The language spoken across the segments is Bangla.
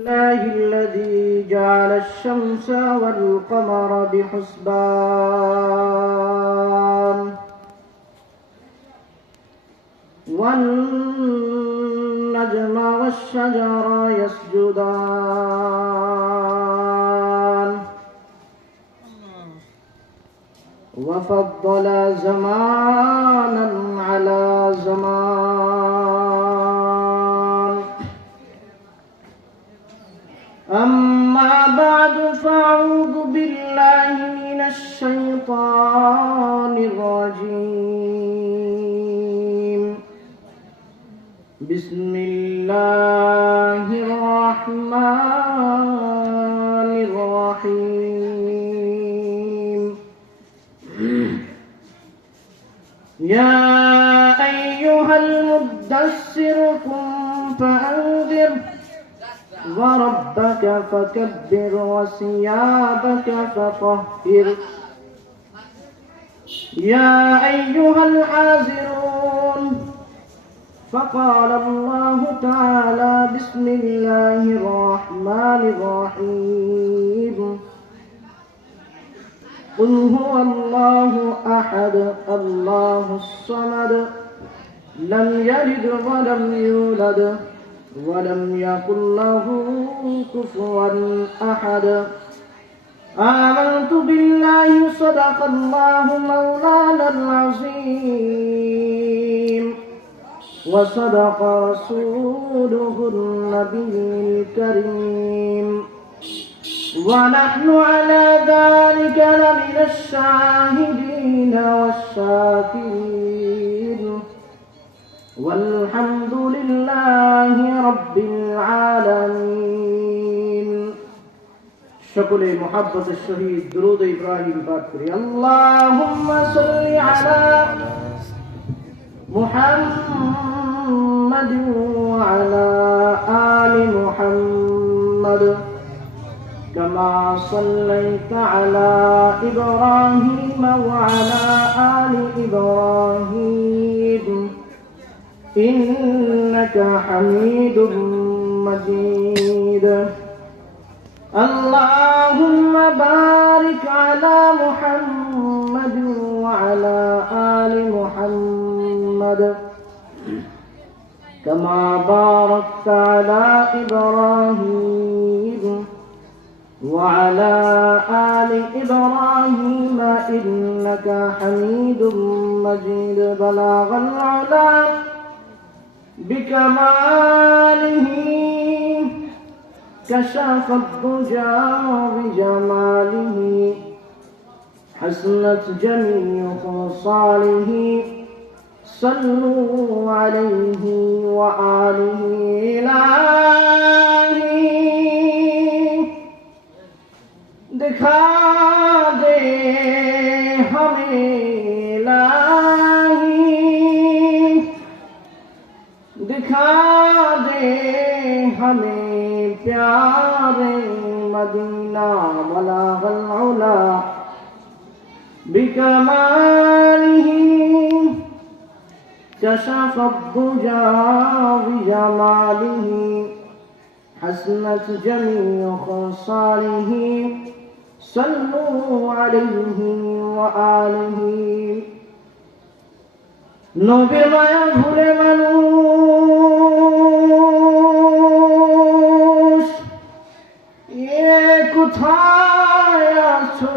الله الذي جعل الشمس والقمر بحسبان والنجم والشجر يسجدان وفضل زمانا على زمان. أما بعد فأعوذ بالله من الشيطان الرجيم. بسم الله الرحمن الرحيم. يا أيها المدثر قم فأنذر وربك فكبر وثيابك فطهر. يا أيها الحاذرون. فقال الله تعالى بسم الله الرحمن الرحيم. قل هو الله أحد الله الصمد لم يلد ولم يولد ولم يكن له كفوا أحد. آمنت بالله صدق الله مولانا العظيم وصدق رسوله النبي الكريم ونحن على ذلك لمن الشاهدين والشاكرين والحمد لله رب العالمين. সকলে মুহাব্বতের সহিত দুরূদ ইব্রাহিম পাঠ করি। আল্লাহুম্মা সাল্লি আলা মুহাম্মাদ ওয়া আলা আলি মুহাম্মাদ কামা সাল্লাইতা আলা ইব্রাহিম ওয়া আলা আলি ইব্রাহিম إنك حميد مجيد. اللهم بارك على محمد وعلى آل محمد كما باركت على إبراهيم وعلى آل إبراهيم إنك حميد مجيد. بلغ العلا بكماله كشف الضجى بجماله حسنت جميع خصاله صلوا عليه وآله. إلهي दिखा दे हमें दिखा दे हमें प्यारे मदीना बलगल उला बिकमालिही कशफ الضجى بجماله حسنت جميع خصاله صلوا عليه وآله. নবী মায়া ভুলে মানুষ এ কোথায় আছো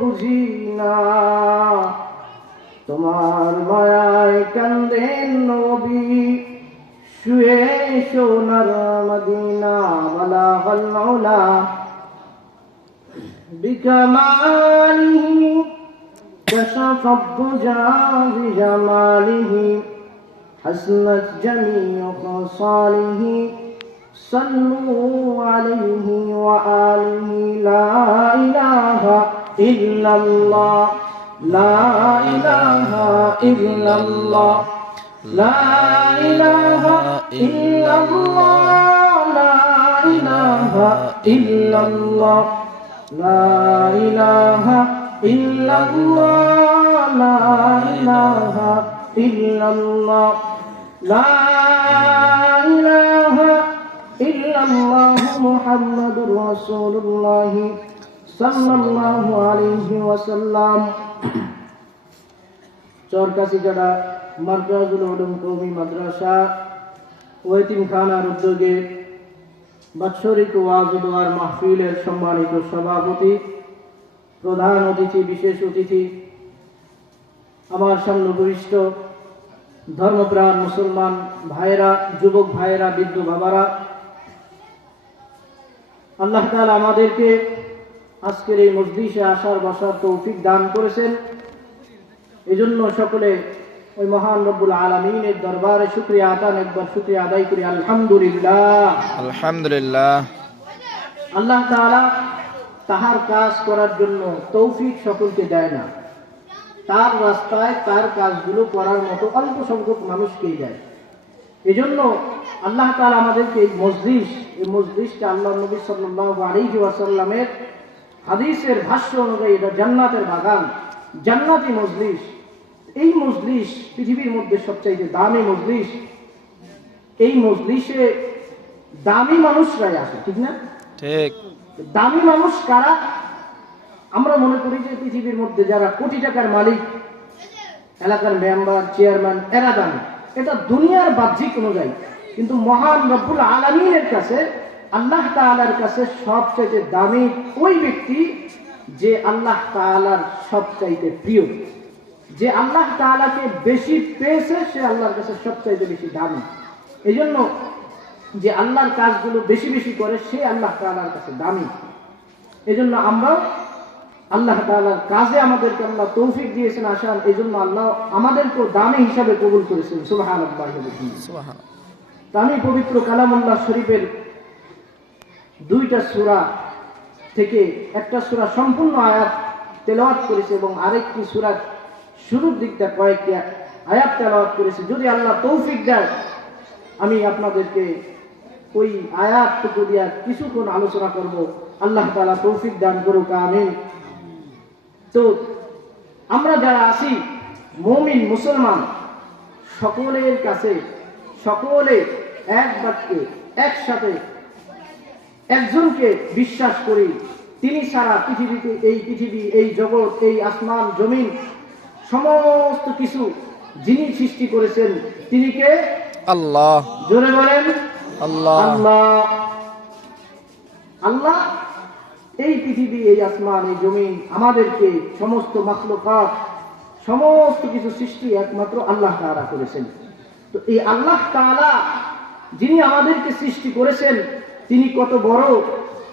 বুঝি না। তোমার মায়ায় কান্দেন নবী শুয়ে সোনার মদিনা বালাগাল উলা বিকামালিহি كشف الضجى بجماله حسنت جميع خصاله صلوا عليه وآله. لا إله إلا الله لا إله إلا الله لا إله إلا الله لا إله إلا الله لا إله إلا الله لا إله إلا الله لا إله إلا ইল্লাল্লাহু মুহাম্মাদুর রাসূলুল্লাহ সাল্লাল্লাহু আলাইহি ওয়াসাল্লাম। চরকাশিপাড়া মাদ্রাসুল উলুম কওমি মাদ্রাসা ও এতিমখানার উদ্যোগে বাৎসরিক ওয়াজ ও দোয়ার মাহফিলের সম্মানিত সভাপতি, প্রধান অতিথি, বিশেষ অতিথি, আমার সামনে উপবিষ্ট ধর্মপ্রাণ মুসলমান ভাইয়েরা, যুবক ভাইয়েরা, বৃদ্ধ বাবারা, আল্লাহ তাআলা আমাদেরকে আজকের এই মজলিসে আসার বসার তৌফিক দান করেছেন। এজন্য সকলে ওই মহান রব্বুল আলামিনের দরবারে শুকরিয়া আদান একবার শুকরিয়া আদায় করি। আলহামদুলিল্লাহ, আলহামদুলিল্লাহ। আল্লাহ তাআলা তাহার কাজ করার জন্য তৌফিক সকলকে দেয় না, তার রাস্তায় তার কাজগুলো করার মতো অল্প সংখ্যক মানুষকেই দেয়। এজন্য আল্লাহ তাআলা আমাদেরকে এই মজলিসটা আল্লাহ নবী সাল্লাল্লাহু আলাইহি ওয়াসাল্লামের হাদিসের ভাষ্য অনুযায়ী এটা জান্নাতের বাগান, জান্নাতি মজলিস। এই মজলিস পৃথিবীর মধ্যে সবচাইতে দামি মজলিস। এই মজলিসে দামি মানুষরাই আসে, ঠিক না? ঠিক। দামি মানুষ কারা? আমরা মনে করি যে পৃথিবীর মধ্যে যারা কোটি টাকার মালিক, এলাকার মেম্বার, চেয়ারম্যান, এরা দামি। এটা দুনিয়ার বাহ্যিক অনুযায়ী, কিন্তু মহান রব্বুল আলামিনের কাছে, আল্লাহ তাআলার কাছে সবচাইতে দামি ওই ব্যক্তি যে আল্লাহ তাআলার সবচাইতে প্রিয়, যে আল্লাহ তাআলাকে বেশি পেয়েছে, সে আল্লাহর কাছে সবচাইতে বেশি দামি। এই জন্য যে আল্লাহর কাজগুলো বেশি বেশি করে, সে আল্লাহ তাআলার কাছে দামি। এই জন্য আমরা আল্লাহ তাআলার কাজে আমাদেরকে আল্লাহ তৌফিক দিয়েছেন আসান, এই জন্য আল্লাহ আমাদেরকে দামি হিসাবে কবুল করেছেন। সুবহানাল্লাহ। আমি পবিত্র কালামুল্লাহ শরীফের 2টা সূরা থেকে একটা সূরা সম্পূর্ণ আয়াত তেলাওয়াত করেছি এবং আরেকটি সূরা শুরুর দিকটা কয়েকটি আয়াত তেলাওয়াত করেছি। যদি আল্লাহ তৌফিক দেয়, আমি আপনাদেরকে ওই আয়াতটুকু দিয়ে কিছুক্ষণ আলোচনা করব। আল্লাহ তাআলা তৌফিক দান করুক, আমিন। তো আমরা যারা আছি মুমিন মুসলমান, সকলের কাছে সকলে এক বাক্যে একসাথে একজনকে বিশ্বাস করি, তিনি ছাড়া পৃথিবীতে, এই পৃথিবী, এই জগৎ, এই আসমান জমিন, সমস্ত কিছু যিনি সৃষ্টি করেছেন তিনি কে? আল্লাহ। জোরে বলেন আল্লাহ। আল্লাহ। আল্লাহ এই পৃথিবী, এই আসমান, এই জমিন, আমাদেরকে সমস্ত মাখলুকাত, সমস্ত কিছু সৃষ্টি একমাত্র আল্লাহ তাআলা করেছেন। তো এই আল্লাহ তাআলা যিনি আমাদেরকে সৃষ্টি করেছেন, তিনি কত বড়,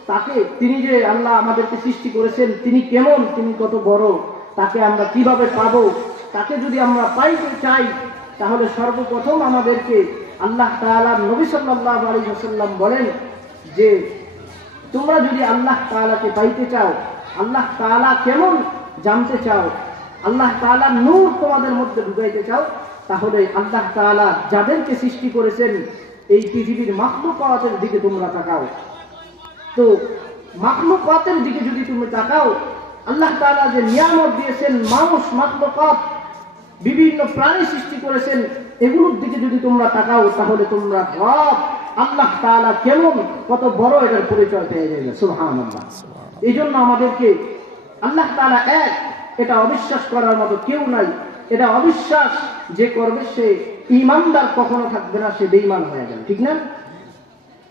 তাকে, তিনি যে আল্লাহ আমাদেরকে সৃষ্টি করেছেন, তিনি কেমন, তিনি কত বড়, তাকে আমরা কিভাবে পাবো? তাকে যদি আমরা পাইতে চাই, তাহলে সর্বপ্রথম আমাদেরকে আল্লাহ তাআলার নবী সাল্লাল্লাহু আলাইহি ওয়াসাল্লাম বলেন যে তোমরা যদি আল্লাহ তাআলাকে পাইতে চাও, আল্লাহ তাআলা কেমন জানতে চাও, আল্লাহ তাআলার নূর তোমাদের মধ্যে ঢুকাইতে চাও, তাহলে আল্লাহ তাআলা যাদেরকে সৃষ্টি করেছেন এই পৃথিবীর মাখলুকাতের দিকে তোমরা তাকাও। তো মাখলুকাতের দিকে যদি তুমি তাকাও, আল্লাহ তাআলা যে নিয়ামত দিয়েছেন, মানুষ, মাখলুকাত, বিভিন্ন প্রাণী সৃষ্টি করেছেন, এগুলোর দিকে যদি তোমরা তাকাও, তাহলে তোমরা রব আল্লাহ তাআলা কেমন, কত বড়, এটার পরিচয় পেয়ে যাবে। সুবহানাল্লাহ। এই জন্য আমাদেরকে আল্লাহ তাআলা এক, এটা অবিশ্বাস করার মতো কেউ নাই। এটা অবিশ্বাস যে করবে, সে ঈমানদার কখনো থাকবে না, সে বেঈমান হয়ে যাবে, ঠিক না?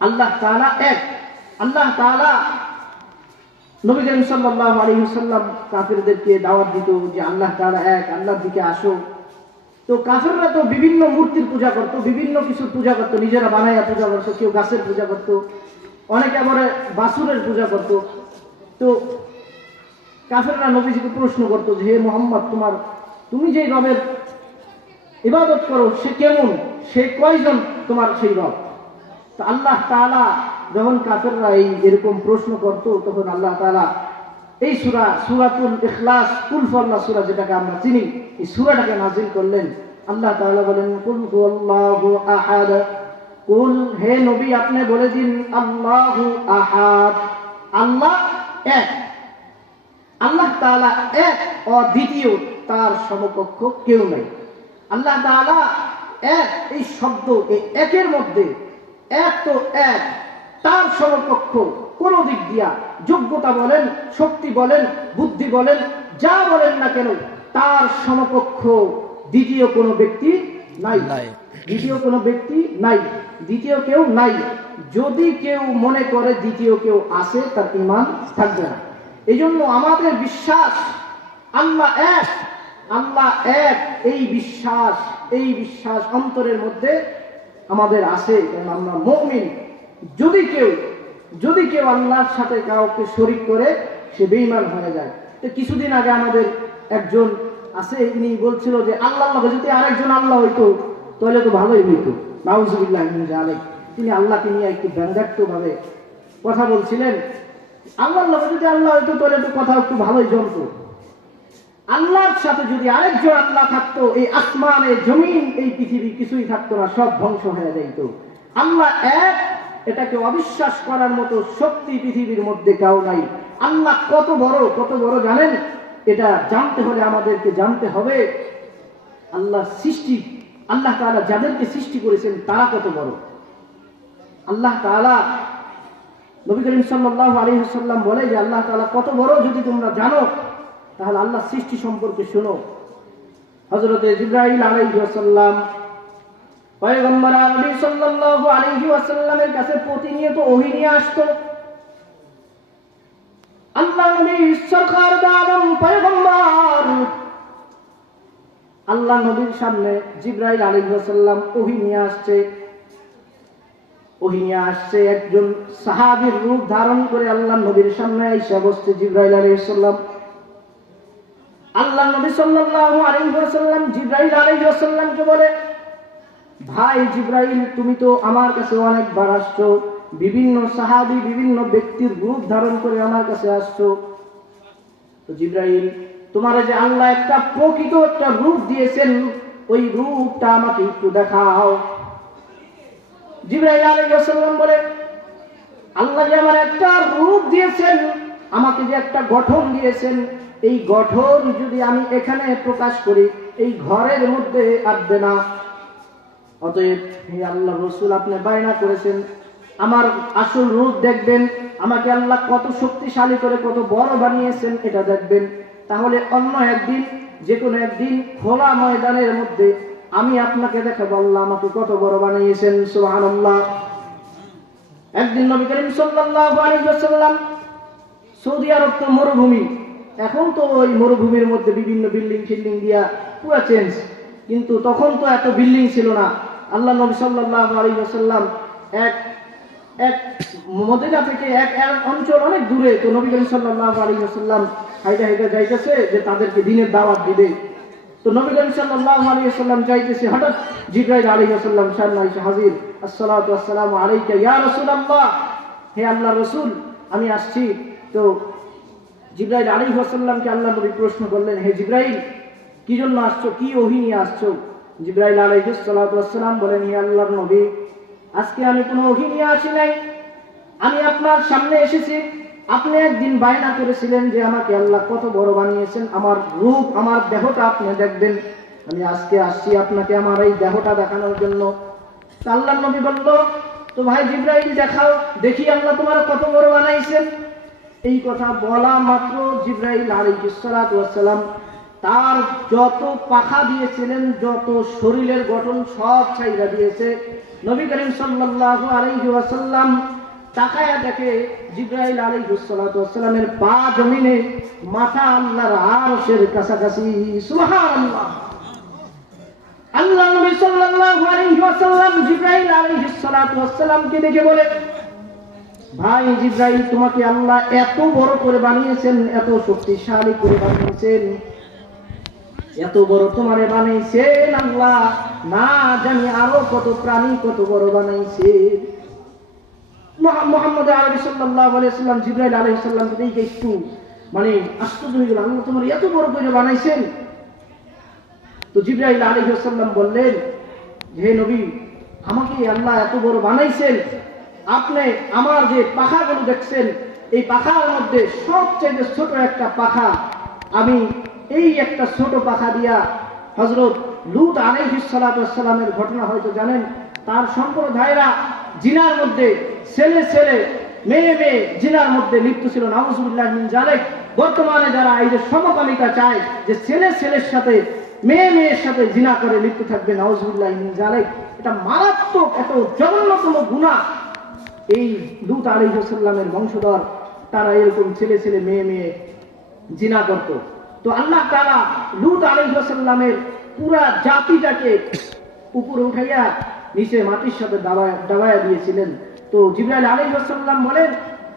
আল্লাহ তাআলা এক। আল্লাহ তাআলা নবী করিম সাল্লাল্লাহু আলাইহি ওয়াসাল্লাম কাফিরদেরকে দাওয়াত দিত যে আল্লাহ তাআলা এক, আল্লাহর দিকে আসো। তো কাফিররা তো বিভিন্ন মূর্তির পূজা করত, বিভিন্ন কিছুর পূজা করত, নিজেরা বানাইয়া পূজা করত, কেউ গাছের পূজা করত, অনেকে আবার বাছুরের পূজা করত। তো কাফিররা নবীজিকে প্রশ্ন করত যে হে মুহাম্মদ, তুমি যে রবের ইবাদত করো, সে কেমন, সে কয়জন তোমার সেই রব? তো আল্লাহ তাআলা যখন কাফিররা এরকম প্রশ্ন করত, তখন আল্লাহ তাআলা এই সূরাতুল ইখলাস, কুল ফল্লাহ সূরা, যেটাকে আমরা চিনি, এই সূরাটাকে নাযিল করলেন। আল্লাহ তাআলা বলেন কুল হুয়াল্লাহু আহাদ, কুল, হে নবী আপনি বলে দিন, আল্লাহু আহাদ, আল্লাহ এক। আল্লাহ তাআলা এক, অদ্বিতীয়, তার সমকক্ষ কেউ নাই। আল্লাহ তাআলা এক, এই শব্দ, এই একের মধ্যে এক তো এক, তার সমকক্ষ কোন দিক দিয়া যোগ্যতা বলেন, শক্তি বলেন, বুদ্ধি বলেন, যা বলেন না কেন, তার সমকক্ষ দ্বিতীয় কোনো ব্যক্তি নাই। নাই। দ্বিতীয় কোনো ব্যক্তি নাই, দ্বিতীয় কেউ নাই। যদি কেউ মনে করে দ্বিতীয় কেউ আছে, তার ঈমান থাকবে না। এই জন্য আমাদের বিশ্বাস আল্লাহ এক, আল্লাহ এক, এই বিশ্বাস অন্তরের মধ্যে আমাদের আছে, কারণ আমরা মুমিন। যদি কেউ আল্লাহর সাথে কাউকে শরীক করে, সে বেঈমান হয়ে যায়। তো কিছুদিন আগে আমাদের একজন আছে, ইনি বলছিল যে আল্লাহ যদি আরেকজন আল্লাহ হইতো তাহলে তো ভালোই হইতো, নাউজুবিল্লাহ মিন যালিক। তিনি আল্লাহকে নিয়ে একটু ব্যঙ্গাত্মক ভাবে কথা বলছিলেন। আল্লাহ যদি আল্লাহ হইতো তাহলে তো কথা একটু ভালোই জমতো। আল্লাহর সাথে যদি আরেকজন আল্লাহ থাকতো, এই আসমান, এই জমিন, এই পৃথিবী কিছুই থাকতো না, সব ধ্বংস হয়ে যাইতো। আল্লাহ এক, এটাকে অবিশ্বাস করার মতো শক্তি পৃথিবীর মধ্যে কাউ নাই। আল্লাহ কত বড় জানেন? এটা জানতে হলে আমাদেরকে জানতে হবে আল্লাহ সৃষ্টি, আল্লাহ তাআলা যাদেরকে সৃষ্টি করেছেন তারা কত বড়। আল্লাহ তাআলা, নবী করিম সাল্লাল্লাহু আলাইহি ওয়াসাল্লাম বলে যে আল্লাহ তাআলা কত বড় যদি তোমরা জানো, তাহলে আল্লাহ সৃষ্টি সম্পর্কে শোনো। হযরত জিবরাইল আলাইহিস সালাম পয়গম্বর নবী সাল্লাল্লাহু আলাইহি ওয়াসাল্লামের কাছে প্রতিনিয়ত ওহী নিয়ে আসতো। আল্লাহ নবী সরকার আলম পয়গম্বর, আল্লাহ নবীর সামনে জিবরাইল আলাইহিস সালাম ওহী নিয়ে আসছে। একজন সাহাবীর রূপ ধারণ করে আল্লাহ নবীর সামনে এসে বসছে জিবরাইল আলাইহিস সালাম। আল্লাহ নবী সাল্লাল্লাহু আলাইহি ওয়াসাল্লাম জিবরাইল আলাইহিস সালামকে বলে, ভাই জিবরাইল, তুমি তো আমার কাছে অনেকবার আসছো, বিভিন্ন সাহাবী, বিভিন্ন ব্যক্তির রূপ ধারণ করে আমার কাছে আসছো। তো জিবরাইল, তোমার যে আল্লাহ একটা প্রকৃত একটা রূপ দিয়েছেন, ওই রূপটা আমাকে একটু দেখাও। জিবরাইল আলাইহিস সালাম বলে, আল্লাহ যে আমার একটা রূপ দিয়েছেন, আমাকে যে একটা গঠন দিয়েছেন, এই গঠন যদি আমি এখানে প্রকাশ করি, এই ঘরের মধ্যে আসবে না। অতএব হে আল্লাহ রাসূল, আপনি বায়না করেছেন আমার আসল রূপ দেখবেন, আমাকে আল্লাহ কত শক্তিশালী করে কত বড় বানিয়েছেন এটা দেখবেন। তাহলে অন্য একদিন, যে কোনো একদিন খোলা ময়দানের মধ্যে আমি আপনাকে দেখাবো আল্লাহ আমাকে কত বড় বানিয়েছেন। সুবহানাল্লাহ। একদিন নবী করিম সাল্লাল্লাহু আলাইহি ওয়াসাল্লাম, সৌদি আরব তো মরুভূমি, এখন তো ওই মরুভূমির মধ্যে বিভিন্ন বিল্ডিং দিয়া পুরো চেঞ্জ, কিন্তু তখন তো এত বিল্ডিং ছিল না। আল্লাহ নবী সাল্লাল্লাহু আলাইহি ওয়াসাল্লাম এক মদিনা থেকে এক অঞ্চল অনেক দূরে, তো নবী করিম সাল্লাল্লাহু আলাইহি ওয়াসাল্লাম হাইটা যাইতেছে যে তাদেরকে দ্বীনের দাওয়াত দিবে। তো নবী করিম সাল্লাল্লাহু আলাইহি ওয়াসাল্লাম যাইতেছে, হঠাৎ জিবরাইল আলাইহিস সালাম সামনে এসে হাজির। আসসালাতু ওয়াসসালামু আলাইকা ইয়া রাসূলুল্লাহ, হে আল্লাহর রাসূল আমি আসছি। তো জিবরাইল আলাইহিস সালামকে আল্লাহ নবী প্রশ্ন করলেন, হে জিবরাইল, কি জন্য আসছো, কি ওহী নিয়ে আসছো? জিবরাইল আলাইহিস সালাম বলেন, হে আল্লাহর নবী, আজকে আমি কোনো ওহী নিয়ে আসি নাই, আমি আপনার সামনে এসেছি। আপনি একদিন বায়না করেছিলেন যে আমাকে আল্লাহ কত বড় বানিয়েছেন, আমার রূপ, আমার দেহটা আপনি দেখবেন। আমি আজকে আসছি আপনাকে আমার এই দেহটা দেখানোর জন্য। আল্লাহর নবী বলল, তো ভাই জিবরাইল দেখাও দেখি আল্লাহ তোমার কত বড় বানাইছেন। এই কথা বলা মাত্র জিবরাইল আলাইহিস সালাম তার যত পাখা দিয়েছিলেন, যত শরীরের গঠন সব ছাইরা দিয়েছে। নবী করিম সাল্লাল্লাহু আলাইহি ওয়াসাল্লাম তাকায়া দেখে জিবরাইল আলাইহিস সালামের পা জমিনে, মাথা আল্লাহর আরশের কাছাকাছি। সুবহানাল্লাহ। আল্লাহ নবী সাল্লাল্লাহু আলাইহি ওয়াসাল্লাম জিবরাইল আলাইহিস সালামকে দেখে বলে, ভাই জিবরাইল, তোমাকে আল্লাহ এত বড় করে বানিয়েছেন, এত শক্তিশালী করে বানিয়েছেন, এত বড় তোমারে বানাইছেন আল্লাহ, না জানি আরো কত প্রাণী কত বড় বানাইছে। মুহাম্মদ আরবি সাল্লাল্লাহু আলাইহি ওয়াসাল্লাম জিবরাইল আলাইহিস সালামকে দেখে একটু আশ্চর্য হয়ে গেল, আল্লাহ তোমার এত বড় করে বানাইছেন। তো জিবরাইল আলাইহিস সালাম বললেন, হে নবী, আমাকে আল্লাহ এত বড় বানাইছেন, আপনি আমার যে পাখাগুলো দেখছেন, এই পাখার মধ্যে সবচেয়ে ছোট একটা পাখা, আমি এই একটা ছোট পাখা দিয়া হযরত লূত আলাইহিস সালামের ঘটনা হয়তো জানেন, তার সম্প্রদায়রা জিনার মধ্যে, ছেলে ছেলে মেয়ে মেয়ে জিনার মধ্যে লিপ্ত ছিল। নাউজুবিল্লাহ মিন যালিক। বর্তমানে যারা এই যে সমকামিতা চায়, যে ছেলে ছেলের সাথে মেয়ে মেয়ের সাথে জিনা করে লিপ্ত থাকবে, নাউজুবিল্লাহ মিন যালিক, এটা মারাত্মক, এত জঘন্যতম গুনাহ। এই লূত আলাইহিস সালামের বংশধর তারা এরকম ছেলে ছেলে মেয়ে মেয়ে জিনা করত। তো আল্লাহ তাআলা লূত আলাইহিস সালামের পুরা জাতিটাকে উপরে উঠাইয়া নিচে মাটির সাথে দাবায়া দিয়েছিলেন। তো জিবরাইল আলাইহিস সালাম বলেন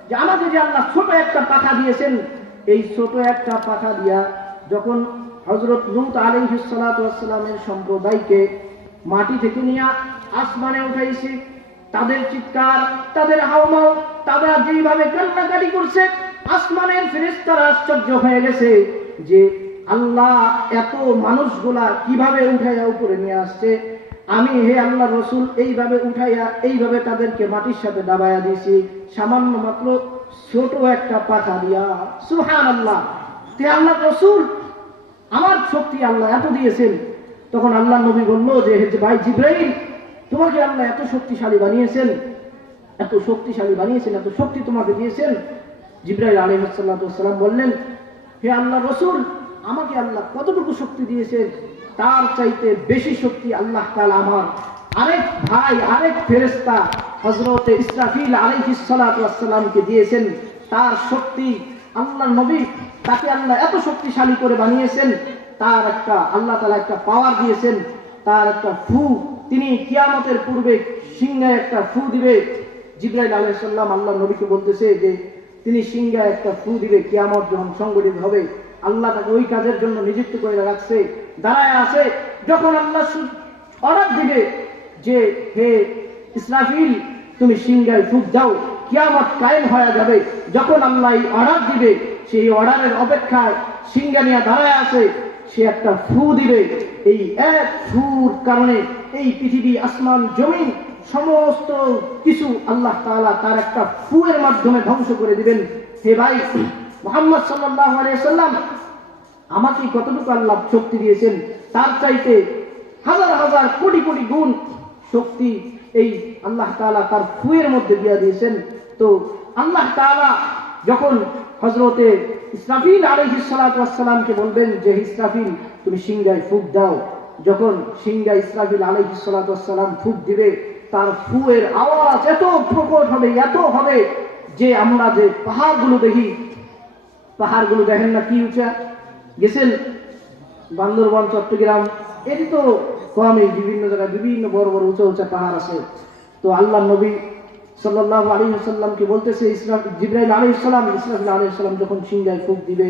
যে আমাকে যে আল্লাহ ছোট একটা পাখা দিয়েছেন, এই ছোট একটা পাখা দিয়া যখন হযরত লূত আলাইহিস সালামের সম্প্রদায়কে মাটি থেকে নিয়ে আসমানে উঠাইছে, তাদের চিৎকার, তাদের হাওমাও, তারা যেইভাবে কান্নাকাটি করছে, আসমানের ফেরেশতারা আশ্চর্য হয়ে গেছে যে আল্লাহ এত মানুষগুলা কিভাবে উঠাইয়া উপরে নিয়ে আসছে। আমি হে আল্লাহ রসুল এইভাবে উঠাইয়া এইভাবে তাদেরকে মাটির সাথে দাবাইয়া দিয়েছি, সামান্য মাত্র ছোট একটা পাখা দিয়া। সুবহানাল্লাহ। তে আল্লাহ রসুল, আমার শক্তি আল্লাহ এত দিয়েছেন। তখন আল্লাহ নবী বলল যে ভাই জিবরাইল, তোমাকে আল্লাহ এত শক্তিশালী বানিয়েছেন, এত শক্তিশালী বানিয়েছেন, এত শক্তি তোমাকে দিয়েছেন। জিবরাইল আলাইহিস সালাম বললেন, হে আল্লাহ রসুল, আমাকে আল্লাহ কতটুকু শক্তি দিয়েছেন, তার চাইতে বেশি শক্তি আল্লাহ তাআলা আমার আরেক ভাই, আরেক ফেরেশতা হযরত ইসরাফিল আলাইহিস সালামকে দিয়েছেন। তার শক্তি, আল্লাহ নবী তাকে আল্লাহ এত শক্তিশালী করে বানিয়েছেন, তার একটা আল্লাহ তাআলা একটা পাওয়ার দিয়েছেন, তার একটা ফু, তিনি কিয়ামতের পূর্বে সিংহায় একটা ফু দিবে। জিবরাইল আলাইহিস সালাম আল্লাহ নবীকে বলতেছে যে তিনি সিংহায় একটা ফু দিবে, কিয়ামত যখন সংগঠিত হবে। আল্লাহ তাকে ওই কাজের জন্য নিযুক্ত করে রাখছে, দাঁড়ায় আছে। যখন আল্লাহ অর্ডার দিবে যে হে ইসরাফিল, তুমি সিংহায় ফুঁক দাও, কিয়ামত কায়েম হয়ে যাবে, যখন আল্লাহ এই অর্ডার দিবে, সেই অর্ডারের অপেক্ষায় সিংহা নিয়ে দাঁড়ায় আছে, সে একটা ফু দিবে। এই এক ফুর কারণে এই পৃথিবী, আসমান, জমিন সমস্ত কিছু আল্লাহ তাআলা তার একটা ফুয়ের মাধ্যমে ধ্বংস করে দিবেন। হে ভাই মুহাম্মদ সাল্লাল্লাহু আলাইহি সাল্লাম, আমাকে কতটুকু আল্লাহ শক্তি দিয়েছেন, তার চাইতে হাজার হাজার কোটি কোটি গুণ শক্তি এই আল্লাহ তাআলা তার ফুয়ের মধ্যে দিয়ে দিয়েছেন। তো আল্লাহ তাআলা যখন হযরতে ইসরাফিল আলাইহিস সালামকে বলবেন যে ইসরাফিল, তুমি সিংহায় ফুঁক দাও, যখন সিংহায় ইসরাফিল আলাইহিস সালাম ফুঁক দিবে, তার ফুয়ের আওয়াজ এত প্রকট হবে, এত হবে যে আমরা যে পাহাড়গুলো দেখি, পাহাড়গুলো দেখেন না কি উঁচা, গেছেন বান্দরবান, চট্টগ্রাম, এটি তো কমই, বিভিন্ন জায়গায় বিভিন্ন বড় বড় উঁচা উঁচা পাহাড় আছে। তো আল্লাহ নবী সাল্লাল্লাহু আলাইহি ওয়াসাল্লামকে বলতেছে, জিবরাইল আলাইহিস সালাম, ইসরাফিল আলাইহিস সালাম যখন সিংহায় ফুঁক দিবে,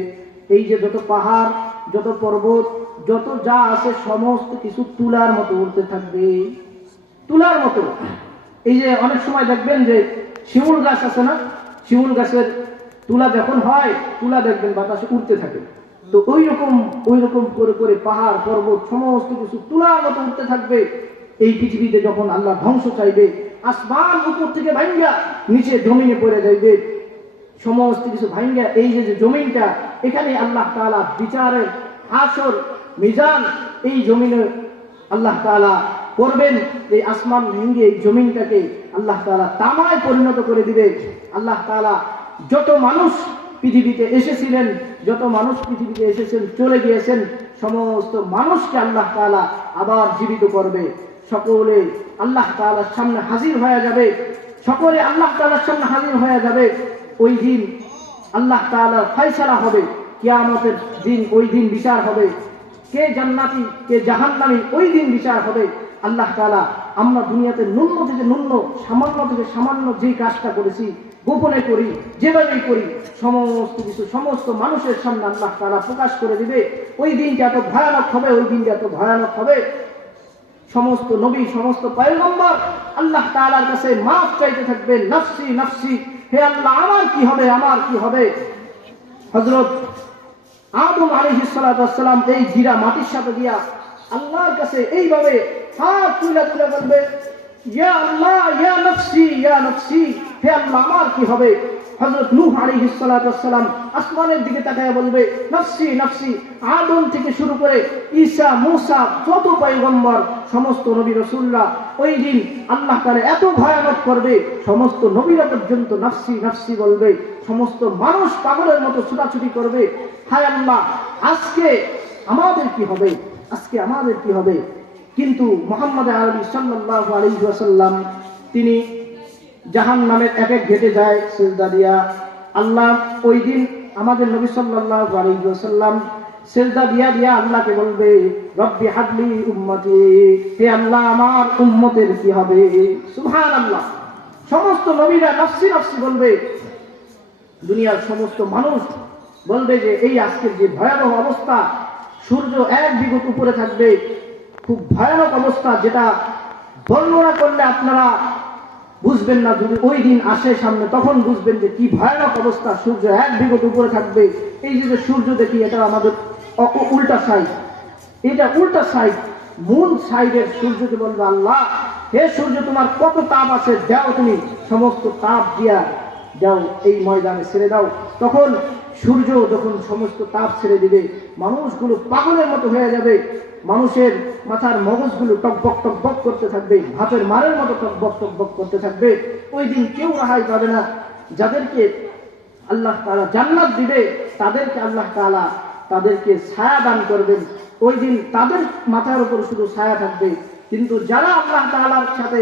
এই যে যত পাহাড়, যত পর্বত, যত যা আছে সমস্ত কিছু তুলার মতো উড়তে থাকবে, তুলার মতো। এই যে অনেক সময় দেখবেন যে শিমুল গাছ আছে না, শিমুল গাছের তুলা যখন হয়, তুলা দেখবেন বাতাসে উড়তে থাকে। তো ওই রকম করে করে পাহাড় পর্বত সমস্ত কিছু তুলার মতো উঠতে থাকবে। এই পৃথিবীতে যখন আল্লাহ ধ্বংস চাইবে, আসমান উপর থেকে ভাঙ্গা নিচে জমিনে পড়ে যাইবে, সমস্ত কিছু ভাঙ্গা এই যে জমিনটা, এখানে আল্লাহ তাআলা বিচারের হাসর মিজান, এই জমিনে আল্লাহ তাআলা করবেন। এই আসমান ভেঙে এই জমিনটাকে আল্লাহ তাআলা তামায় পরিণত করে দিবে। আল্লাহ তাআলা যত মানুষ পৃথিবীতে এসেছিলেন, যত মানুষ পৃথিবীতে এসেছেন, চলে গিয়েছেন, সমস্ত মানুষকে আল্লাহ তাআলা আবার জীবিত করবে। সকলে আল্লাহ তাআলার সামনে হাজির হয়ে যাবে, সকলে আল্লাহ তাআলার সামনে হাজির হয়ে যাবে। ওই দিন আল্লাহ তাআলার ফয়সালা হবে, কিয়ামতের দিন, ওই দিন বিচার হবে, কে জান্নাতি কে জাহান্নামী, ওই দিন বিচার হবে। আল্লাহ তাআলা, আমরা দুনিয়াতে ন্যূন থেকে ন্যূন, সামান্য থেকে সামান্য যে কাজটা করেছি, গোপনে করি, যেভাবেই করি, সমস্ত কিছু সমস্ত মানুষের সামনে আল্লাহ তাআলা প্রকাশ করে দিবে। ওই দিনটা এত ভয়ানক হবে, ওই দিনটা এত ভয়ানক হবে। সমস্ত নবী, সমস্ত পয়গম্বর আল্লাহ তাআলার কাছে মাফ চাইতে থাকবে, নফসি নফসি, হে আল্লাহ আমার কি হবে, আমার কি হবে। হযরত আদম আলাইহিস সালাম এই জিরা মাটির সাথে দিয়া আল্লাহর কাছে এইভাবে হাত তুলে তুলে বলবে, ইয়া আল্লাহ, ইয়া নফসি, ইয়া নফসি, হে আল্লাহ আমার কি হবে? হযরত নূহ আলাইহিস সালাতু ওয়াস সালাম আসমানের দিকে তাকায় বলবে নফসি নফসি। আদম থেকে শুরু করে ঈসা, মূসা, যত পয়গম্বর, সমস্ত নবী রাসূলরা ওই দিন আল্লাহ তাআলা এত ভয়ানক করবে, সমস্ত নবীরা পর্যন্ত নফসি নফসি বলবে, সমস্ত মানুষ পাগলের মতো ছুটাছুটি করবে। হায় আল্লাহ, আজকে আমাদের কি হবে? আজকে আমাদের কি হবে? কিন্তু মুহাম্মদ আরবি সাল্লাল্লাহু আলাইহি ওয়াসাল্লাম তিনি জাহান্নামের এক এক গেটে যায় সিজদা দিয়া। আল্লাহ ওই দিন আমাদের নবী সাল্লাল্লাহু আলাইহি ওয়াসাল্লাম সিজদা দিয়া দিয়া আল্লাহকে বলবে রব্বি হাবলি উম্মতি, হে আল্লাহ আমার উম্মতের কি হবে? সুবহানাল্লাহ। সমস্ত নবীরা নফসি নফসি বলবে, দুনিয়ার সমস্ত মানুষ বলবে যে এই আজকের যে ভয়াবহ অবস্থা, সূর্য এক বিঘত উপরে থাকবে, খুব ভয়ানক অবস্থা, যেটা বর্ণনা করলে আপনারা বুঝবেন না। যদি ওই দিন আসে সামনে তখন বুঝবেন যে কি ভয়ানক অবস্থা। সূর্য এক বিঘত উপরে থাকবে। এই যে সূর্য দেখি, এটা আমাদের উল্টা সাইড, এটা উল্টা সাইড। মূল সাইডের সূর্যকে বলবে আল্লাহ, হে সূর্য তোমার কত তাপ আছে, দাও তুমি সমস্ত তাপ দিয়া দাও, এই ময়দানে ছেড়ে দাও। তখন সূর্য যখন সমস্ত তাপ ছেড়ে দিবে, মানুষগুলো পাগলের মতো হয়ে যাবে, মানুষের মাথার মগজগুলো টকবক টকবক করতে থাকবে, ভাতের মারের মতো টকবক টকবক করতে থাকবে। ওই দিন কেউ রেহাই পাবে না। যাদেরকে আল্লাহ তাআলা জান্নাত দিবে তাদেরকে আল্লাহ তাআলা তাদেরকে ছায়া দান করবেন। ওই দিন তাদের মাথার উপর শুধু ছায়া থাকবে। কিন্তু যারা আল্লাহ তাআলার সাথে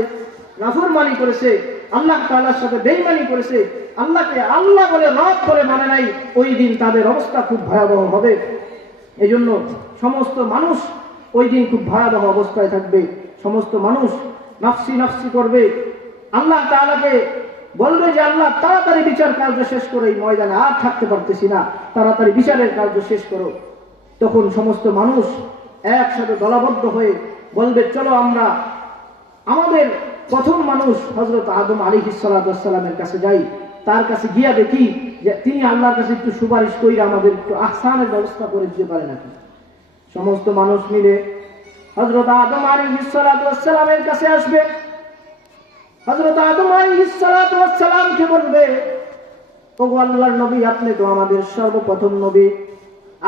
নাফরমানি করেছে, আল্লাহ তাআলার সাথে বেঈমানি করেছে, আল্লাহকে আল্লাহ বলে রব বলে মানে নাই, ওই দিন তাদের অবস্থা খুব ভয়াবহ হবে। এজন্য সমস্ত মানুষ ওই দিন খুব ভয়াবহ অবস্থায় থাকবে। সমস্ত মানুষ নফসি নফসি করবে, আল্লাহ তাআলাকে বলবে যে আল্লাহ তাড়াতাড়ি বিচার কার্য শেষ করে, এই ময়দানে আর থাকতে পারতেছি না, তাড়াতাড়ি বিচারের কার্য শেষ করো। তখন সমস্ত মানুষ একসাথে দলবদ্ধ হয়ে বলবে চলো আমরা আমাদের প্রথম মানুষ হযরত আদম আলাইহিস সালাতু ওয়াস সালামের কাছে যাই, তার কাছে গিয়া দেখি যে তিনি আল্লাহর কাছে একটু সুপারিশ কইরা আমাদের একটু আহসানের ব্যবস্থা করে দিতে পারে নাকি। সমস্ত মানুষ মিলে হযরত আদম আলাইহিস সালাতু ওয়াস সালামের কাছে আসবে। হযরত আদম আলাইহিস সালাতু ওয়াস সালামকে বলবে, ওগো আল্লাহর নবী, আপনি তো আমাদের সর্বপ্রথম নবী,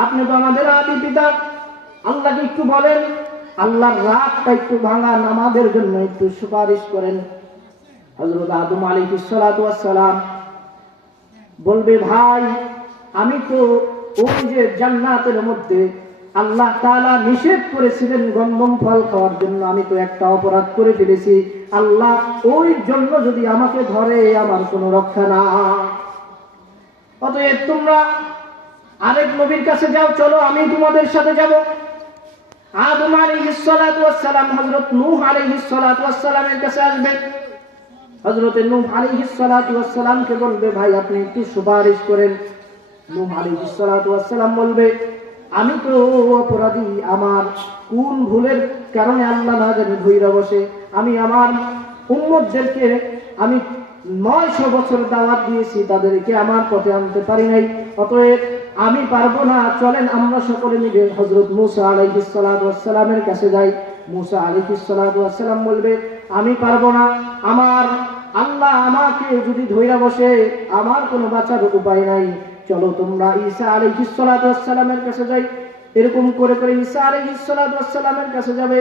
আপনি তো আমাদের আদি পিতা, আল্লাহকে একটু বলেন আল্লাহর রাগটা একটু ভাঙান, আমাদের জন্য একটু সুপারিশ করেন। হযরত আদম আলাইহিস সালাতু ওয়াস সালাম বলবে, ভাই আমি তো ওই যে জান্নাতের মধ্যে আল্লাহ তাআলা নিষেধ করেছিলেন গন্ধম ফল খাওয়ার জন্য, আমি তো একটা অপরাধ করে ফেলেছি, আল্লাহ ওই জন্য যদি আমাকে ধরে আমার কোনো রক্ষা না। অতএব তোমরা আরেক নবীর কাছে যাও, চলো আমি তোমাদের সাথে যাব। আদম আলাইহিস সালাতু ওয়াস সালাম হযরত নূহ আলাইহিস সালাতু ওয়াস সালামের কাছে আসবে। হযরত নূহ আলাইহিস সালাতু ওয়াস সালামকে বলবে, ভাই আপনি একটু সুপারিশ করেন। নূহ আলাইহিস সালাতু ওয়াস সালাম বলবে, আমি তো অপরাধী, আমার কোন ভুলের কারণে আল্লাহ না জানি ধইরা বসে, আমি আমার উম্মতদেরকে আমি 900 বছর দাওয়াত দিয়েছি, তাদেরকে আমার পথে আনতে পারি নাই, অতএব আমি পারবো না, চলেন আমরা সকলে মিলে হযরত মূসা আলাইহিস সালাতু ওয়াস সালামের কাছে যাই। মূসা আলাইহিস সালাতু ওয়াস সালাম বলবে, আমি পারবো না, আমার আল্লাহ আমাকে যদি ধইরা বসে আমার কোনো বাঁচার উপায় নাই, চলো তোমরা ঈসা আলাইহিস সালাতু ওয়াস সালামের কাছে যাই। এরকম করে করে ঈসা আলাইহিস সালাতু ওয়াস সালামের কাছে যাবে।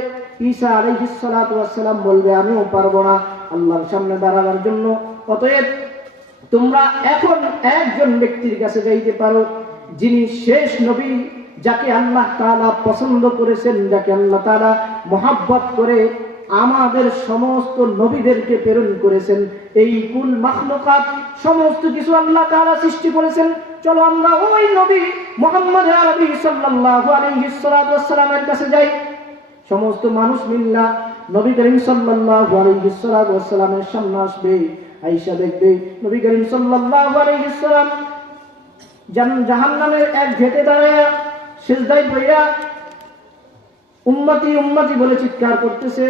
ঈসা আলাইহিস সালাতু ওয়াস সালাম বলবে, আমিও পারবো না আল্লাহর সামনে দাঁড়াবার জন্য, অতএব তোমরা এখন একজন ব্যক্তির কাছে যাইতে পারো, যিনি শেষ নবী, যাকে আল্লাহ তাআলা পছন্দ করেছেন, যাকে আল্লাহ তাআলা মহব্বত করে আমাদের সমস্ত নবীদেরকে প্রেরণ করেছেন। এই কুল মাখলুকাত সমস্ত কিছু আল্লাহ তাআলা সৃষ্টি করেছেন। চলো আমরা ওই নবী মুহাম্মদ আরবি সাল্লাল্লাহু আলাইহি ওয়াসাল্লামের কাছে যাই। সমস্ত মানুষ মিল্লা নবী করিম সাল্লাল্লাহু আলাইহি ওয়াসাল্লামের সামনে আসবে, আয়েশা দেখবে নবী করিম সাল্লাল্লাহু আলাইহি ওয়াসাল্লাম জাহান্নামের এক ঘেটে দাঁড়ায়া সিজদায় পড়িয়া উম্মতি উম্মতি বলে চিৎকার করতেছে,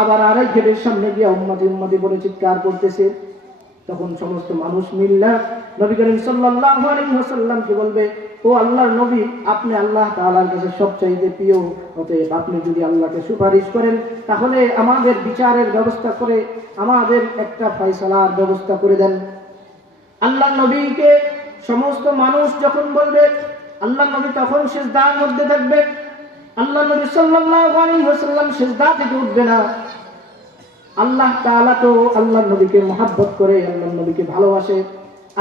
আবার আরেক গেটের সামনে গিয়া উম্মতি উম্মতি বলে চিৎকার করতেছে। তখন সমস্ত মানুষ মিল্লা নবী করিম সাল্লাল্লাহু আলাইহি ওয়াসাল্লামকে বলবে, ও আল্লাহর নবী, আপনি আল্লাহ তাআলার কাছে সবচাইতে প্রিয়, অতএব আপনি যদি আল্লাহকে সুপারিশ করেন তাহলে আমাদের বিচারের ব্যবস্থা করে আমাদের একটা ফয়সালার ব্যবস্থা করে দেন। আল্লাহ নবীকে সমস্ত মানুষ যখন বলবে, আল্লাহ নবী তখন সিজদার মধ্যে থাকবে। আল্লাহ নবী সাল্লাল্লাহু আলাইহি ওয়াসাল্লাম সিজদা থেকে উঠবে না। আল্লাহ তাআলা তো আল্লাহ নবীকে মহব্বত করে, আল্লাহ নবীকে ভালোবাসে।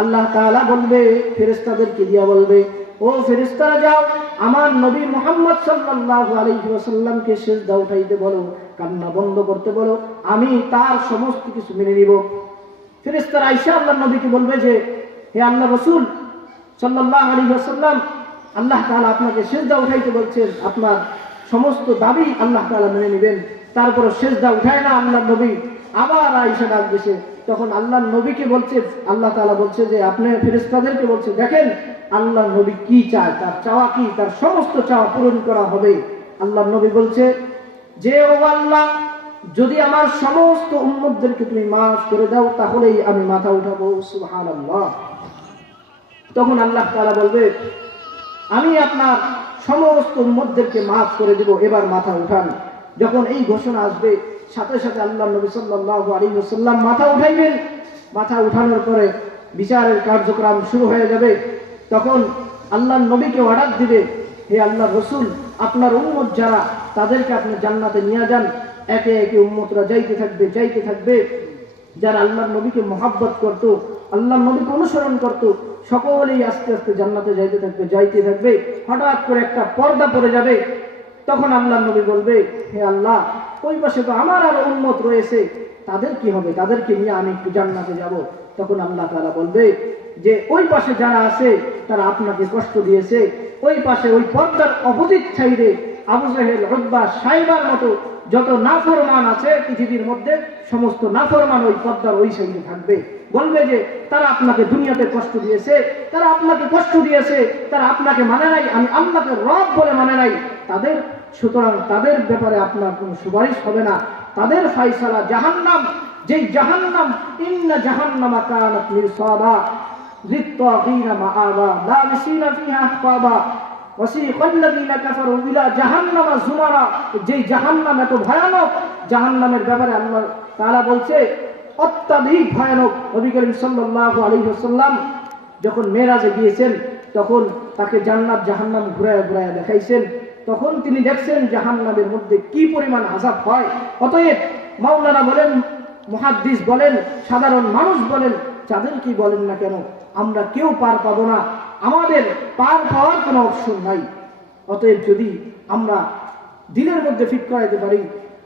আল্লাহ তাআলা বলবে, ফেরেশতাদেরকে দিয়া বলবে, ও ফেরেশতারা যাও আমার নবী মুহাম্মদ সাল্লাল্লাহু আলাইহি ওয়াসাল্লামকে সিজদা উঠাইতে বলো, কান্না বন্ধ করতে বলো, আমি তার সমস্ত কিছু মেনে নিব। ফেরেশতারা আয়েশা আল্লাহ নবীকে বলবে যে, হে আল্লাহ রাসূল সাল্লাল্লাহু আলাইহি ওয়াসাল্লাম, আল্লাহ তাআলা আপনাকে সিজদা উঠাইতে বলছেন, আপনার সমস্ত দাবি আল্লাহ তাআলা মেনে নেবেন। তারপর সিজদা উঠায় না আল্লাহ নবী, আবার আয়েশা ডাক দিয়েছে। তখন আল্লাহ নবীকে বলছে, আল্লাহ তাআলা বলছে যে আপনি ফেরেশতাদেরকে বলছে, দেখেন আল্লাহ নবী কি চায়, তার চাওয়া কি, তার সমস্ত চাওয়া পূরণ করা হবে। আল্লাহ নবী বলছে যে, ও আল্লাহ, যদি আমার সমস্ত উম্মতদেরকে তুমি মাফ করে দাও তাহলেই আমি মাথা উঠাবো। সুবহানাল্লাহ। তখন আল্লাহ তাআলা বলবে, আমি আপনার সমস্ত উম্মতদেরকে মাফ করে দিব, এবার মাথা উঠান। যখন এই ঘোষণা আসবে সাথে সাথে আল্লাহ নবী সাল্লাল্লাহু আলাইহি ওয়াসাল্লাম মাথা উঠাইবেন। মাথা উঠানোর পরে বিচারের কার্যক্রম শুরু হয়ে যাবে। তখন আল্লাহ নবীকে অর্ডার দিবে, হে আল্লাহ রাসূল, আপনার উম্মত যারা তাদেরকে আপনি জান্নাতে নিয়ে যান। একে একে উম্মতরা যাইতে থাকবে। যারা আল্লাহ নবীকে মহব্বত করত, আল্লাহ নবীকে অনুসরণ করত, সকলেই আস্তে আস্তে জান্নাতে যাইতে থাকবে। হঠাৎ করে একটা পর্দা পড়ে যাবে। তখন আল্লাহ নবী বলবে, হে আল্লাহ, ওই পাশে তো আমার আর উম্মত রয়েছে, তাদের কি হবে? তাদেরকে নিয়ে আমি একটু জান্নাতে যাব। তখন আল্লাহ তাআলা বলবে যে, ওই পাশে যারা আছে তারা আপনাকে কষ্ট দিয়েছে। ওই পাশে ওই পর্দার অপোজিট সাইডে আবু জাহেল, উতবা, সাইবার মতো যত নাফরমান আছে পৃথিবীর মধ্যে, সমস্ত নাফরমান ওই পর্দার ওই সাইডে থাকবে। বলবে যে তারা আপনাকে দুনিয়াতে কষ্ট দিয়েছে, তারা আপনাকে কষ্ট দিয়েছে, তারা আপনাকে মানে নাই, আমি আল্লাহকে রব বলে মানে নাই তাদের, সুতরাং তাদের ব্যাপারে আপনার কোনো সুপারিশ হবে না। তাদের ফয়সালা জাহান্নাম, যেই জাহান্নাম, ইন্না জাহান্নামা কানাত মিরসাদা লিত-তাগীনা মাআবা লাবিসিনা ফিহা আহকাবা ওয়াসিকাল্লাযীনা কাফারু ইলা জাহান্নামা যুমারা। যেই জাহান্নাম এত ভয়ানক, জাহান্নামের ব্যাপারে আল্লাহ তাআলা বলছে অত্যাধিক ভয়ানক। নবী করিম সাল্লাল্লাহু আলাইহি ওয়াসাল্লাম যখন মেরাজে গিয়েছেন তখন তাকে জান্নাত জাহান্নাম ঘুরায় ঘুরায় দেখাইছেন। তখন তিনি দেখছেন জাহান্নামের মধ্যে কি পরিমাণ আযাব হয়। অতএব মাওলানা বলেন, মুহাদ্দিস বলেন, সাধারণ মানুষ বলেন, যাদের কি বলেন না কেন, আমরা কেউ পার পাবো না, আমাদের পার পাওয়ার কোনো অপশন নাই। অতএব যদি আমরা দিলের মধ্যে ফিট করাইতে পারি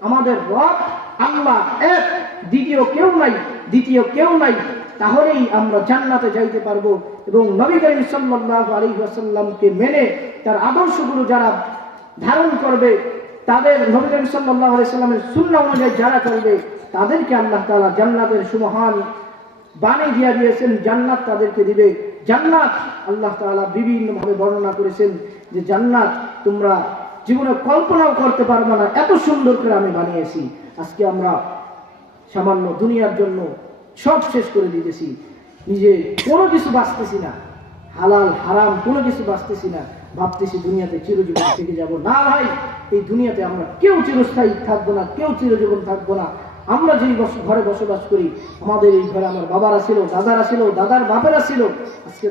আমাদের রব আল্লাহ এক, দ্বিতীয় কেউ নাই, তাহলেই আমরা জান্নাতে যাইতে পারবো। এবং নবী করিম সাল্লাল্লাহু আলাইহি ওয়াসাল্লামকে মেনে তার আদর্শগুলো যারা ধারণ করবে, তাদের নবী করিম সাল্লাল্লাহু আলাইহি ওয়াসাল্লামের সুন্নাহ অনুযায়ী যারা চলবে, তাদেরকে আল্লাহ তাআলা জান্নাতের সুমহান বাণী দিয়ে দিয়েছেন। জান্নাত তাদেরকে দিবে। জান্নাত আল্লাহ তাআলা বিভিন্ন ভাবে বর্ণনা করেছেন যে জান্নাত তোমরা জীবনে কল্পনাও করতে পারবে না, এত সুন্দর করে আমি বানিয়েছি। আজকে আমরা সামান্য দুনিয়ার জন্য সব শেষ করে দিতেছি, নিজে কোনো কিছু বাঁচতেছি না, হালাল হারাম কোনো কিছু বাঁচতেছি না, ভাবতেছি দুনিয়াতে চিরজীবন থেকে যাব। না ভাই, এই দুনিয়াতে আমরা কেউ চিরস্থায়ী থাকবো না, কেউ চিরজীবন থাকবো না। আমরা যেই ঘরে বসবাস করি, আমাদের এই ঘরে আমার বাবারা ছিল, দাদারা ছিল, দাদার বাপেরা ছিল, আজকে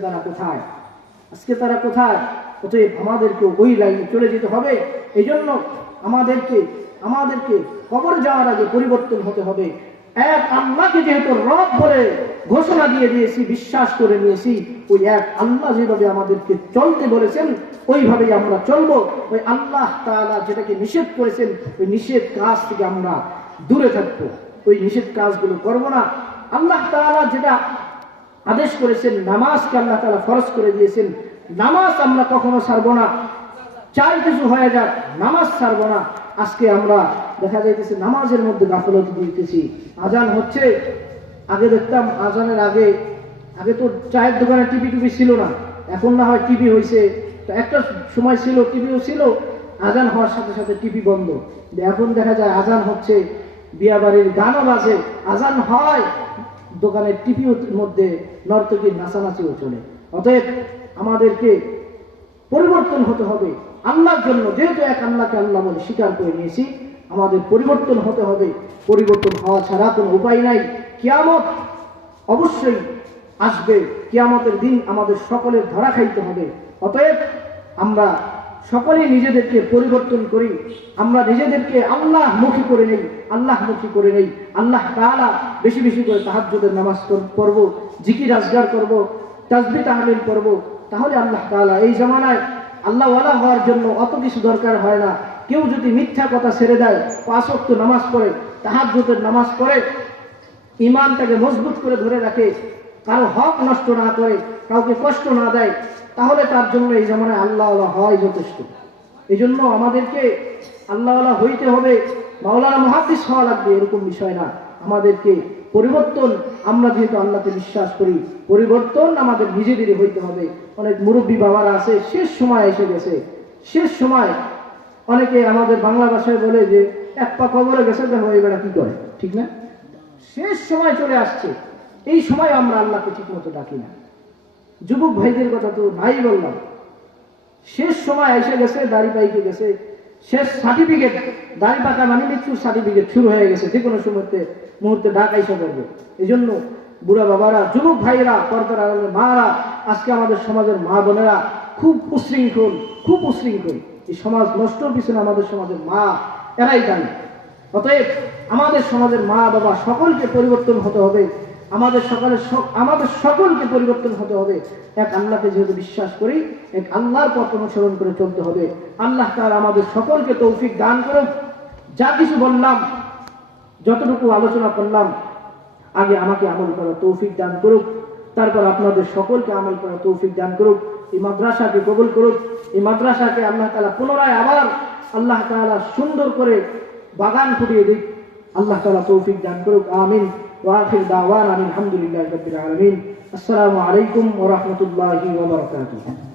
তারা কোথায়? অতএব আমাদেরকে ওই লাইনে চলে যেতে হবে। এই জন্য আমাদেরকে কবর যাওয়ার আগে পরিবর্তন হতে হবে। এক আল্লাহকে যেহেতু রব বলে ঘোষণা দিয়ে দিয়েছি, বিশ্বাস করে নিয়েছি, ওই এক আল্লাহ যেভাবে আমাদেরকে চলতে বলেছেন ওইভাবেই আমরা চলবো। ওই আল্লাহ তাআলা যেটাকে নিষেধ করেছেন ওই নিষেধ কাজ থেকে আমরা দূরে থাকবো, ওই নিষেধ কাজগুলো করবো না। আল্লাহ তাআলা যেটা আদেশ করেছেন, নামাজকে আল্লাহ তাআলা ফরজ করে দিয়েছেন, নামাজ আমরা কখনো ছাড়বো না। চাই কিছু হয়ে যাক, নামাজ ছাড়বো না। আজকে আমরা দেখা যাইতেছে নামাজের মধ্যে গাফলতি দিতেছি। আজান হচ্ছে, আগে দেখতাম আজানের আগে তো চায়ের দোকানে টিভি ছিল না, এখন না হয় টিভি হয়েছে। তো একটা সময় ছিল টিভিও ছিল, আজান হওয়ার সাথে সাথে টিভি বন্ধ। এখন দেখা যায় আজান হচ্ছে, বিয়া বাড়ির গানও বাজে, আজান হয়, দোকানের টিভির মধ্যে নর্তকীর নাচানাচিও চলে। অতএব আমাদেরকে পরিবর্তন হতে হবে আল্লাহর জন্য। যেহেতু এক আল্লাহকে আল্লাহ বলে স্বীকার করে নিয়েছি, আমাদের পরিবর্তন হতে হবে। পরিবর্তন হওয়া ছাড়া কোনো উপায় নাই। কিয়ামত অবশ্যই আসবে, কিয়ামতের দিন আমাদের সকলের ধরা খাইতে হবে। অতএব আমরা সকলেই নিজেদেরকে পরিবর্তন করি, আমরা নিজেদেরকে আল্লাহমুখী করে নেই, আল্লাহমুখী করে নেই। আল্লাহ তাআলা বেশি বেশি করে তাহাজ্জুদের নামাজ পড়ব, জিকির আজগার করব, তাসবিহ তাহলিল করব। তাহলে আল্লাহ তাআলা এই জামানায় আল্লাহওয়ালা হওয়ার জন্য অত কিছু দরকার হয় না। কেউ যদি মিথ্যা কথা ছেড়ে দেয়, 5 ওয়াক্ত নামাজ পড়ে, তাহাজ্জুদের নামাজ পড়ে, ঈমানটাকে মজবুত করে ধরে রাখে, কারো হক নষ্ট না করে, কাউকে কষ্ট না দেয়, তাহলে তার জন্য এই জামানায় আল্লাহওয়ালা হওয়াই যথেষ্ট। এই জন্য আমাদেরকে আল্লাহওয়ালা হইতে হবে, মাওলানা মুহাদ্দিস হওয়া লাগবে এরকম বিষয় না। আমাদেরকে পরিবর্তন, আমরা যেহেতু আল্লাহকে বিশ্বাস করি, পরিবর্তন আমাদের নিজেদেরই হইতে হবে। অনেক মুরব্বী বাবারা আছে, শেষ সময় এসে গেছে, শেষ সময়। অনেকে আমাদের বাংলা ভাষায় বলে যে এক পা কবরে গেছে, দেখো এবার কি করে, ঠিক না? শেষ সময় চলে আসছে, এই সময় আমরা আল্লাহকে ঠিক মতো ডাকি না। যুবক ভাইদের কথা তো নাই বললাম, শেষ সময় এসে গেছে, দাড়ি পাইকে গেছে, শেষ সার্টিফিকেট, দাড়ি পাকা মানে মৃত্যুর সার্টিফিকেট শুরু হয়ে গেছে, যে কোনো মুহূর্তে ডাক আইসা করবে। এই জন্য বুড়া বাবারা, যুবক ভাইয়েরা, পর্দার আড়ালের মারা, আজকে আমাদের সমাজের মা বোনেরা খুব উশৃঙ্খল, খুব উশৃঙ্খল। এই সমাজ নষ্টর পিছনে আমাদের সমাজের মা এরাই দায়ী। অতএব আমাদের সমাজের মা বাবা সকলকে পরিবর্তন হতে হবে, আমাদের সকলকে পরিবর্তন হতে হবে। এক আল্লাহকে যেহেতু বিশ্বাস করি, এক আল্লাহর পথ অনুসরণ করে চলতে হবে। আল্লাহ তাআলা আমাদের সকলকে তৌফিক দান করুক। যা কিছু বললাম, যতটুকু আলোচনা করলাম, আগে আমাকে আমল করার তৌফিক দান করুক, তারপর আপনাদের সকলকে আমল করার তৌফিক দান করুক। এই মাদ্রাসাকে কবুল করুক, এই মাদ্রাসাকে আল্লাহ তাআলা পুনরায় আবার আল্লাহ তাআলা সুন্দর করে বাগান ফুটিয়ে দিক। আল্লাহ তাআলা তৌফিক দান করুক। আমিন। ওয়া আখির দাওয়ানা আলহামদুলিল্লাহি রাব্বিল আলামিন। আসসালামু আলাইকুম ওয়া রাহমাতুল্লাহি ওয়া বারাকাতুহু।